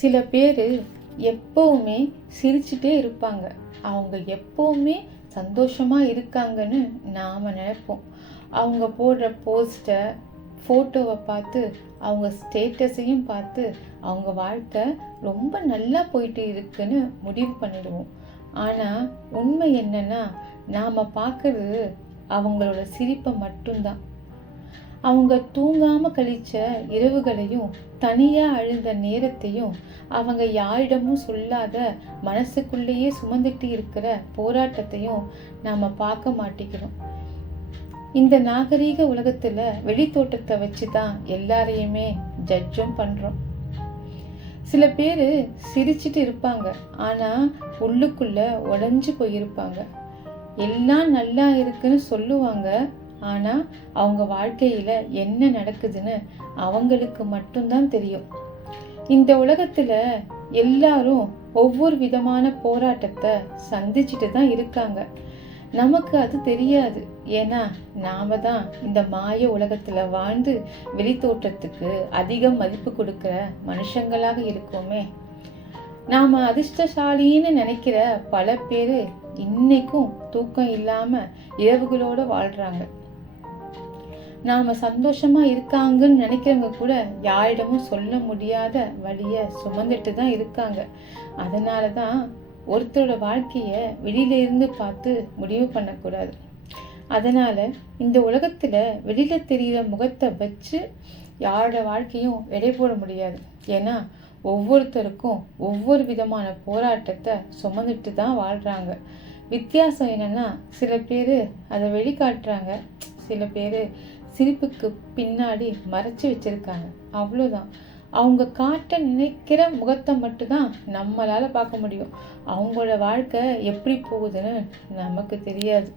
சில பேர் எப்பவுமே சிரிச்சுட்டே இருப்பாங்க. அவங்க எப்பவுமே சந்தோஷமா இருக்காங்கன்னு நாம் நினைப்போம். அவங்க போடுற போஸ்ட்டை, ஃபோட்டோவை பார்த்து, அவங்க ஸ்டேட்டஸையும் பார்த்து அவங்க வாழ்க்கை ரொம்ப நல்லா போயிட்டு இருக்குன்னு முடிவு பண்ணிடுவோம். ஆனால் உண்மை என்னன்னா, நாம் பார்க்கறது அவங்களோட சிரிப்பை மட்டும்தான். அவங்க தூங்காமல் கழிச்ச இரவுகளையும், தனியாக அழுத நேரத்தையும், அவங்க யாரிடமும் சொல்லாத மனசுக்குள்ளேயே சுமந்துட்டு இருக்கிற போராட்டத்தையும் நாம் பார்க்க மாட்டேங்கிறோம். இந்த நாகரீக உலகத்தில் வெளித்தோட்டத்தை வச்சு தான் எல்லாரையுமே ஜட்ஜும் பண்ணுறோம். சில பேர் சிரிச்சிட்டு இருப்பாங்க, ஆனால் உள்ளுக்குள்ள உடஞ்சி போயிருப்பாங்க. எல்லாம் நல்லா இருக்குன்னு சொல்லுவாங்க, ஆனால் அவங்க வாழ்க்கையில் என்ன நடக்குதுன்னு அவங்களுக்கு மட்டும்தான் தெரியும். இந்த உலகத்தில் எல்லாரும் ஒவ்வொரு விதமான போராட்டத்தை சந்திச்சுட்டு தான் இருக்காங்க. நமக்கு அது தெரியாது. ஏன்னா நாம தான் இந்த மாய உலகத்தில் வாழ்ந்து வெளித்தோற்றத்துக்கு அதிக மதிப்பு கொடுக்குற மனுஷங்களாக இருக்கோமே. நாம் அதிர்ஷ்டசாலின்னு நினைக்கிற பல பேர் இன்னைக்கும் தூக்கம் இல்லாமல் இரவுகளோடு வாழ்கிறாங்க. நாம் சந்தோஷமாக இருக்காங்கன்னு நினைக்கிறவங்க கூட யாரிடமும் சொல்ல முடியாத வழியை சுமந்துட்டு தான் இருக்காங்க. அதனால தான் ஒருத்தரோட வாழ்க்கையை வெளியிலேருந்து பார்த்து முடிவு பண்ணக்கூடாது. அதனால் இந்த உலகத்தில் வெளியில் தெரிகிற முகத்தை வச்சு யாரோட வாழ்க்கையும் எடை போட முடியாது. ஏன்னா ஒவ்வொருத்தருக்கும் ஒவ்வொரு விதமான போராட்டத்தை சுமந்துட்டு தான் வாழ்கிறாங்க. வித்தியாசம் என்னென்னா, சில பேர் அதை வெளிக்காட்டுறாங்க, சில பேர் சிரிப்புக்கு பின்னாடி மறைச்சி வச்சுருக்காங்க. அவ்வளோதான். அவங்க காட்ட நினைக்கிற முகத்தை மட்டும்தான் நம்மளால் பார்க்க முடியும். அவங்களோட வாழ்க்கை எப்படி போகுதுன்னு நமக்கு தெரியாது.